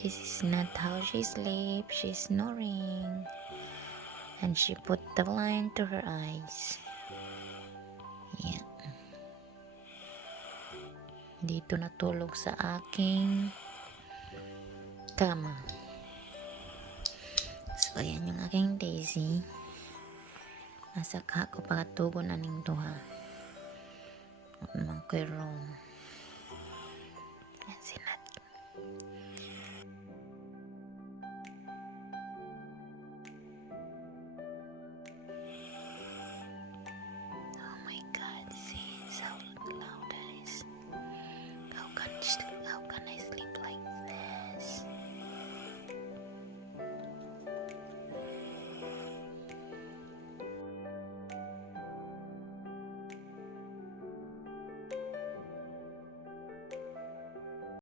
This is not how she sleeps. She's snoring. And she put the line to her eyes. Yeah. Dito natulog sa aking kama. So, ayan yung aking Daisy. Nasa kako pagatubo na ning duha. At naman ko'y room. Ayan sila.